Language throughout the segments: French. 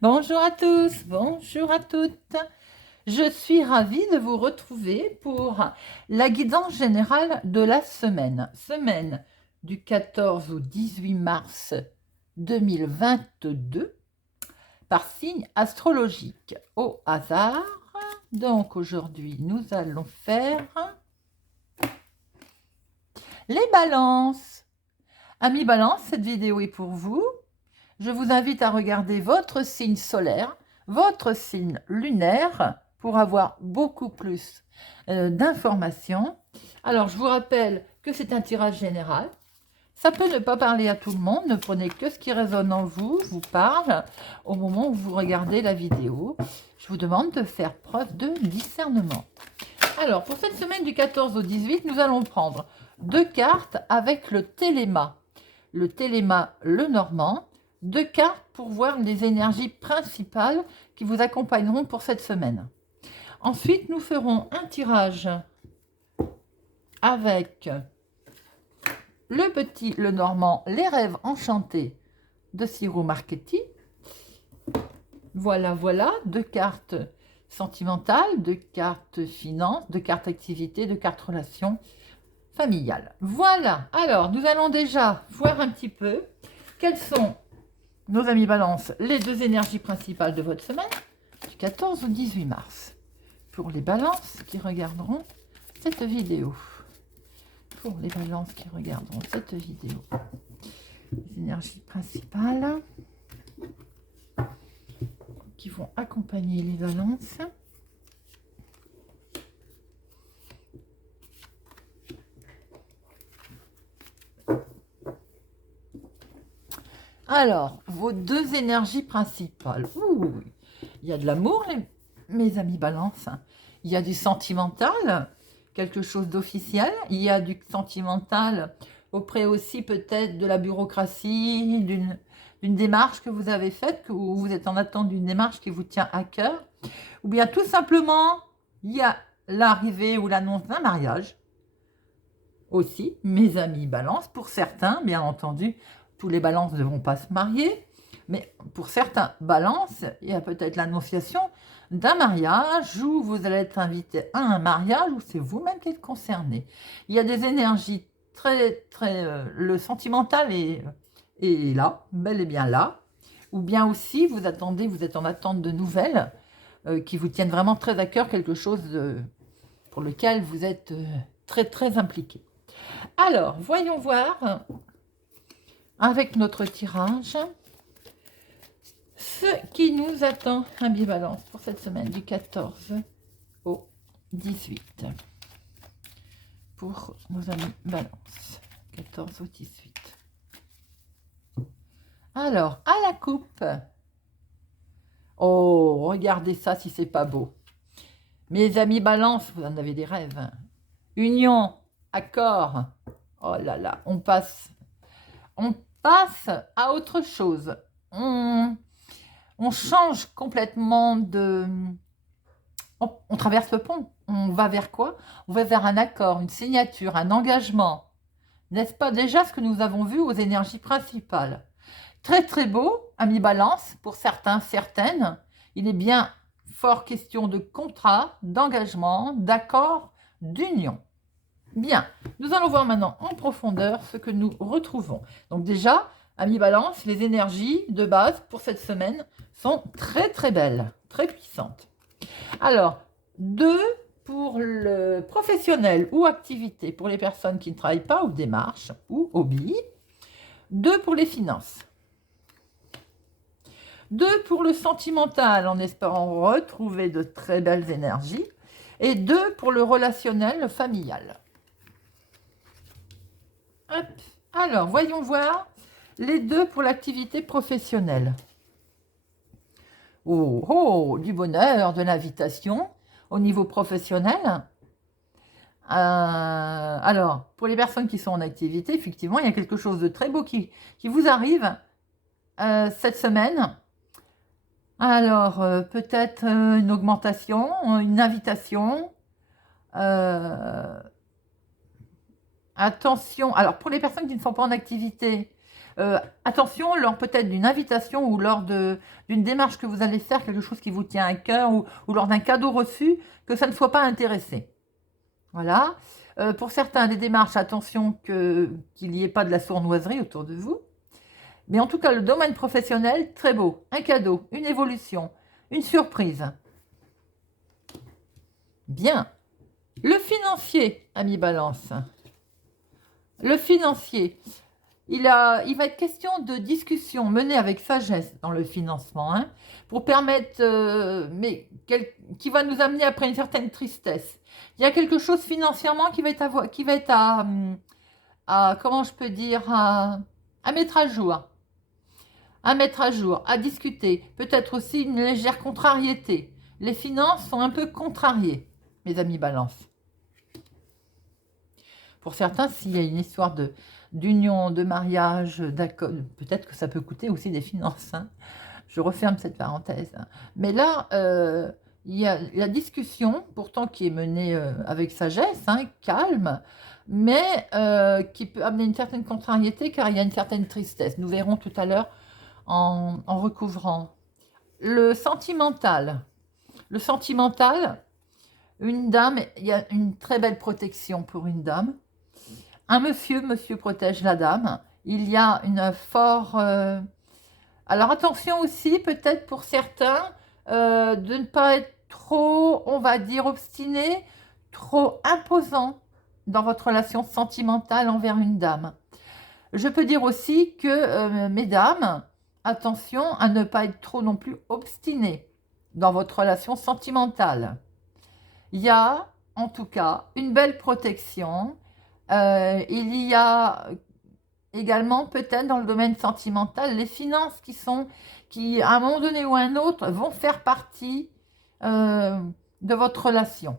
Bonjour à tous, bonjour à toutes. Je suis ravie de vous retrouver pour la guidance générale de la semaine. Semaine du 14 au 18 mars 2022 par signe astrologique au hasard. Donc aujourd'hui, nous allons faire les balances. Amis balance, cette vidéo est pour vous. Je vous invite à regarder votre signe solaire, votre signe lunaire, pour avoir beaucoup plus d'informations. Alors, je vous rappelle que c'est un tirage général. Ça peut ne pas parler à tout le monde, ne prenez que ce qui résonne en vous, vous parle au moment où vous regardez la vidéo. Je vous demande de faire preuve de discernement. Alors, pour cette semaine du 14 au 18, nous allons prendre 2 cartes avec le téléma. Le téléma Lenormand, 2 cartes pour voir les énergies principales qui vous accompagneront pour cette semaine. Ensuite, nous ferons un tirage avec le petit Lenormand, les rêves enchantés de Ciro Marchetti. Voilà, 2 cartes sentimentales, 2 cartes finances, 2 cartes activité, 2 cartes relations familiales. Voilà, alors nous allons déjà voir un petit peu quelles sont, nos amis balance, les 2 énergies principales de votre semaine, du 14 au 18 mars. Pour les balances qui regarderont cette vidéo. Pour les balances qui regarderont cette vidéo. Les énergies principales qui vont accompagner les balances. Alors, vos 2 énergies principales. Ouh, il y a de l'amour, mes amis balance. Il y a du sentimental, quelque chose d'officiel. Il y a du sentimental auprès aussi peut-être de la bureaucratie, d'une démarche que vous avez faite, que vous êtes en attente d'une démarche qui vous tient à cœur. Ou bien tout simplement, il y a l'arrivée ou l'annonce d'un mariage. Aussi, mes amis balance, pour certains, bien entendu, tous les balances ne vont pas se marier, mais pour certains balances, il y a peut-être l'annonciation d'un mariage où vous allez être invité à un mariage où c'est vous-même qui êtes concerné. Il y a des énergies le sentimental est là, bel et bien là, ou bien aussi vous attendez, vous êtes en attente de nouvelles qui vous tiennent vraiment très à cœur, quelque chose pour lequel vous êtes très impliqué. Alors, voyons voir avec notre tirage ce qui nous attend, un bibalance pour cette semaine du 14 au 18. Pour nos amis balance, 14 au 18. Alors, à la coupe. Oh, regardez ça si c'est pas beau. Mes amis balance, vous en avez des rêves. Union, accord. Oh là là, on passe à autre chose. On change complètement de... On traverse le pont. On va vers quoi? On va vers un accord, une signature, un engagement. N'est-ce pas déjà ce que nous avons vu aux énergies principales? Très beau, ami balance, pour certains, certaines. Il est bien fort question de contrat, d'engagement, d'accord, d'union. Bien, nous allons voir maintenant en profondeur ce que nous retrouvons. Donc déjà, amis balance, les énergies de base pour cette semaine sont très belles, très puissantes. Alors, 2 pour le professionnel ou activité, pour les personnes qui ne travaillent pas ou démarches ou hobby. 2 pour les finances. 2 pour le sentimental, en espérant retrouver de très belles énergies. Et 2 pour le relationnel, le familial. Hop. Alors, voyons voir les 2 pour l'activité professionnelle. Oh, du bonheur, de l'invitation au niveau professionnel. Alors, pour les personnes qui sont en activité, effectivement, il y a quelque chose de très beau qui vous arrive cette semaine. Alors, peut-être une augmentation, une invitation. Attention, alors pour les personnes qui ne sont pas en activité, Attention, lors peut-être d'une invitation ou lors d'une démarche que vous allez faire, quelque chose qui vous tient à cœur ou lors d'un cadeau reçu, que ça ne soit pas intéressé. Voilà. Pour certains, des démarches, attention qu'il n'y ait pas de la sournoiserie autour de vous. Mais en tout cas, le domaine professionnel, très beau. Un cadeau, une évolution, une surprise. Bien. Le financier, ami Balance. Le financier. Il va être question de discussion menée avec sagesse dans le financement, hein, pour permettre, qui va nous amener après une certaine tristesse. Il y a quelque chose financièrement qui va être comment je peux dire, à mettre à jour. À mettre à jour, à discuter. Peut-être aussi une légère contrariété. Les finances sont un peu contrariées, mes amis Balance. Pour certains, s'il y a une histoire d'union, de mariage, d'accord, peut-être que ça peut coûter aussi des finances. Hein. Je referme cette parenthèse. Hein. Mais là, il y a la discussion, pourtant qui est menée avec sagesse, hein, calme, mais qui peut amener une certaine contrariété car il y a une certaine tristesse. Nous verrons tout à l'heure en recouvrant. Le sentimental. Le sentimental, une dame, il y a une très belle protection pour une dame. Un monsieur protège la dame. Il y a une fort... Alors attention aussi, peut-être pour certains, de ne pas être trop, on va dire, obstiné, trop imposant dans votre relation sentimentale envers une dame. Je peux dire aussi que, mesdames, attention à ne pas être trop non plus obstiné dans votre relation sentimentale. Il y a, en tout cas, une belle protection. Il y a également, peut-être dans le domaine sentimental, les finances qui, à un moment donné ou à un autre, vont faire partie de votre relation.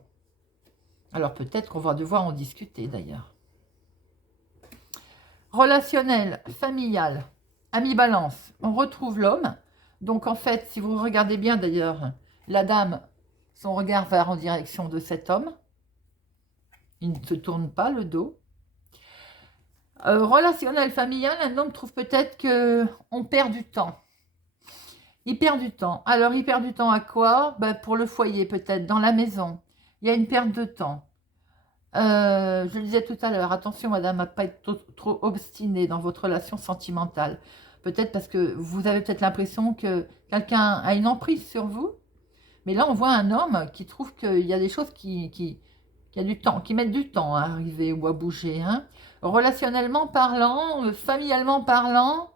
Alors peut-être qu'on va devoir en discuter d'ailleurs. Relationnel, familial, ami Balance, on retrouve l'homme. Donc en fait, si vous regardez bien d'ailleurs, la dame, son regard va en direction de cet homme. Il ne se tourne pas le dos. Relationnel, familial, un homme trouve peut-être qu'on perd du temps. Il perd du temps. Alors, il perd du temps à quoi? Pour le foyer, peut-être, dans la maison. Il y a une perte de temps. Je le disais tout à l'heure, attention, madame, à ne pas être trop obstinée dans votre relation sentimentale. Peut-être parce que vous avez peut-être l'impression que quelqu'un a une emprise sur vous. Mais là, on voit un homme qui trouve qu'il y a des choses qui a du temps, qui mettent du temps à arriver ou à bouger. Hein. Relationnellement parlant, familialement parlant,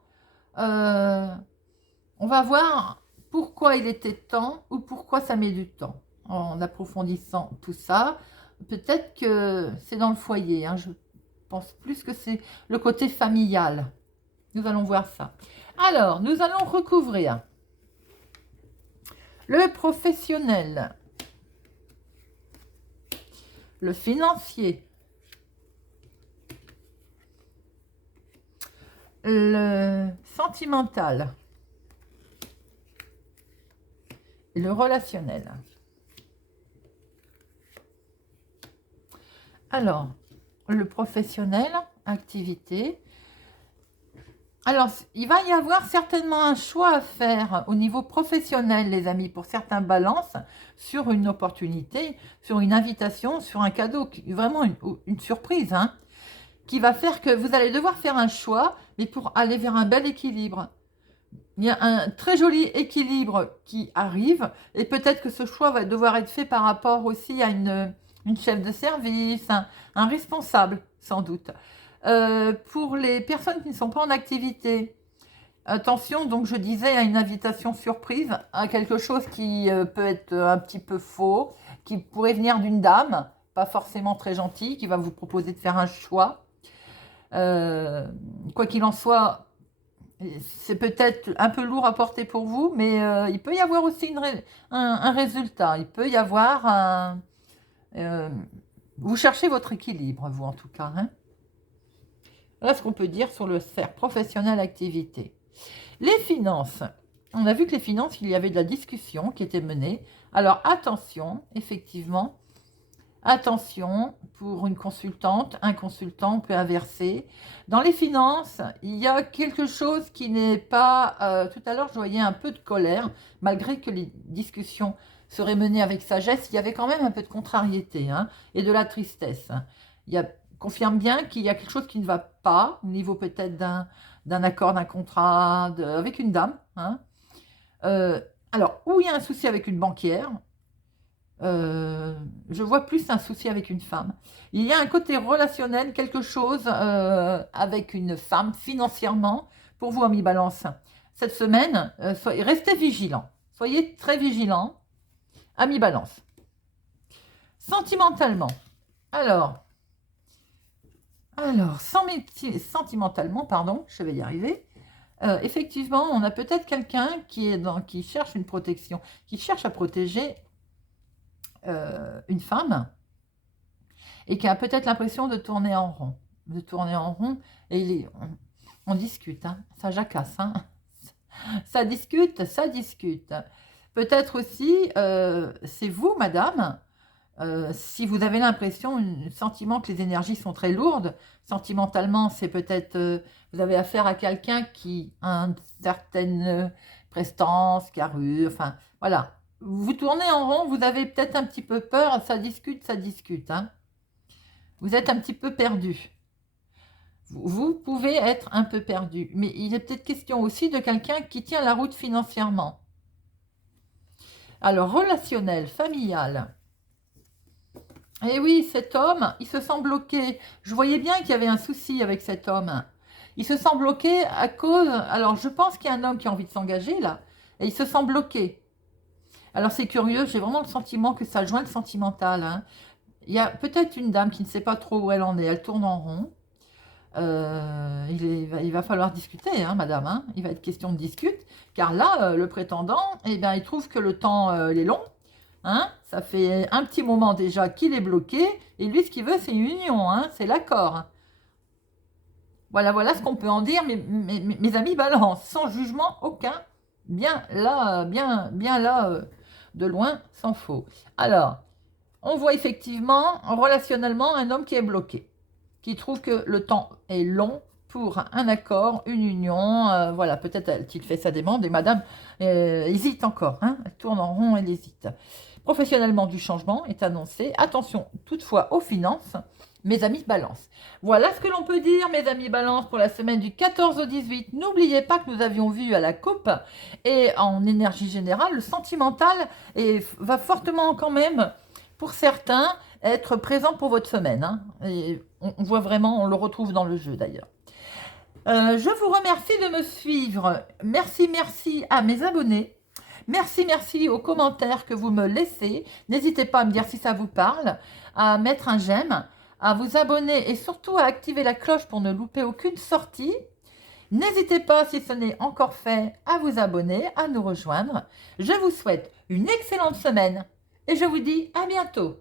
on va voir pourquoi il était temps ou pourquoi ça met du temps. En approfondissant tout ça, peut-être que c'est dans le foyer. Hein, je pense plus que c'est le côté familial. Nous allons voir ça. Alors, nous allons recouvrir le professionnel, le financier, le sentimental et le relationnel. Alors, le professionnel, activité. Alors, il va y avoir certainement un choix à faire au niveau professionnel, les amis, pour certains balances, sur une opportunité, sur une invitation, sur un cadeau, vraiment une surprise, hein, qui va faire que vous allez devoir faire un choix, mais pour aller vers un bel équilibre. Il y a un très joli équilibre qui arrive, et peut-être que ce choix va devoir être fait par rapport aussi à une chef de service, un responsable, sans doute. Pour les personnes qui ne sont pas en activité, attention, donc je disais, à une invitation surprise, à quelque chose qui peut être un petit peu faux, qui pourrait venir d'une dame, pas forcément très gentille, qui va vous proposer de faire un choix. Quoi qu'il en soit, c'est peut-être un peu lourd à porter pour vous, mais il peut y avoir aussi un résultat. Il peut y avoir vous cherchez votre équilibre, vous en tout cas. Hein. Voilà ce qu'on peut dire sur le sphère professionnel activité. Les finances. On a vu que les finances, il y avait de la discussion qui était menée. Alors attention, effectivement, Attention, pour une consultante, un consultant peut inverser. Dans les finances, il y a quelque chose qui n'est pas... tout à l'heure, je voyais un peu de colère, malgré que les discussions seraient menées avec sagesse, il y avait quand même un peu de contrariété hein, et de la tristesse. Il y a, confirme bien qu'il y a quelque chose qui ne va pas, au niveau peut-être d'un accord, d'un contrat, avec une dame. Hein. Alors, où il y a un souci avec une banquière, je vois plus un souci avec une femme. Il y a un côté relationnel, quelque chose avec une femme financièrement pour vous, amis Balance. Cette semaine, restez vigilants. Soyez très vigilants, amis Balance. Sentimentalement. Alors, sentimentalement, pardon, je vais y arriver. Effectivement, on a peut-être quelqu'un qui cherche une protection, qui cherche à protéger une femme et qui a peut-être l'impression de tourner en rond. Et on discute, hein, ça jacasse, hein. Ça discute. Peut-être aussi, c'est vous, madame, si vous avez l'impression, un sentiment que les énergies sont très lourdes, sentimentalement, c'est peut-être, vous avez affaire à quelqu'un qui a une certaine prestance, carrure, enfin, voilà. Vous tournez en rond, vous avez peut-être un petit peu peur, ça discute, hein. Vous êtes un petit peu perdu. Vous pouvez être un peu perdu, mais il est peut-être question aussi de quelqu'un qui tient la route financièrement. Alors, relationnel, familial. Eh oui, cet homme, il se sent bloqué. Je voyais bien qu'il y avait un souci avec cet homme. Il se sent bloqué à cause... Alors, je pense qu'il y a un homme qui a envie de s'engager, là, et il se sent bloqué. Alors, c'est curieux, j'ai vraiment le sentiment que ça joint le sentimental. Hein. Il y a peut-être une dame qui ne sait pas trop où elle en est. Elle tourne en rond. Il va falloir discuter, hein, madame. Hein. Il va être question de discuter. Car là, le prétendant, eh bien, il trouve que le temps il est long. Hein, ça fait un petit moment déjà qu'il est bloqué. Et lui, ce qu'il veut, c'est une union. Hein, c'est l'accord. Voilà ce qu'on peut en dire, mes amis balance. Sans jugement aucun. Bien là, de loin, sans faux. Alors, on voit effectivement, relationnellement, un homme qui est bloqué, qui trouve que le temps est long pour un accord, une union. Voilà, peut-être a-t-il fait sa demande et madame hésite encore. Hein, elle tourne en rond, elle hésite. Professionnellement, du changement est annoncé. Attention toutefois aux finances, mes amis balance. Voilà ce que l'on peut dire, mes amis balance, pour la semaine du 14 au 18. N'oubliez pas que nous avions vu à la coupe et en énergie générale, le sentimental va fortement quand même, pour certains, être présent pour votre semaine. Hein. Et on voit vraiment, on le retrouve dans le jeu d'ailleurs. Je vous remercie de me suivre. Merci à mes abonnés. Merci aux commentaires que vous me laissez. N'hésitez pas à me dire si ça vous parle, à mettre un j'aime, à vous abonner et surtout à activer la cloche pour ne louper aucune sortie. N'hésitez pas, si ce n'est encore fait, à vous abonner, à nous rejoindre. Je vous souhaite une excellente semaine et je vous dis à bientôt.